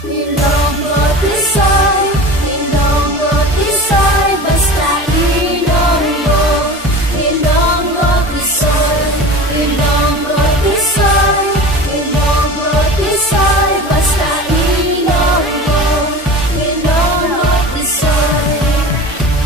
Ilonggo Tisay, Ilonggo Tisay, basta Ilonggo. Ilonggo Tisay, Ilonggo Tisay, Ilonggo Tisay, basta Ilonggo. Ilonggo Tisay.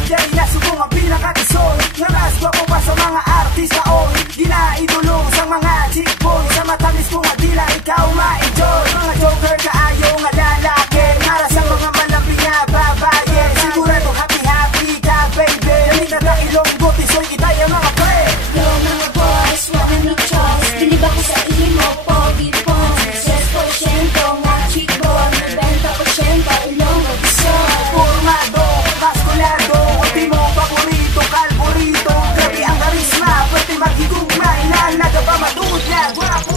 Diyari nasubong ang pinakatisol, naraswa ko pa sa mga artista on. Ginaidolo sa mga chickboy, sa matamis kong adila ikaw ma-enjoy. Mga joker na ayaw nga lalaki, para sa mga malapit na babae. Sigurado happy-happy ka baby, lamig na Ilonggo Tisoy kita yung mga pre. Yo mga boys, wala ni choice, kiniba ko sa imo, pogi pong. 6% nga chick boy, 90% Ilonggo Tisoy. Formado, paskulado, ultimo paborito, kalborito. Grabe ang karisma, pwede magigugma, inanaga pa matuod na guwapo.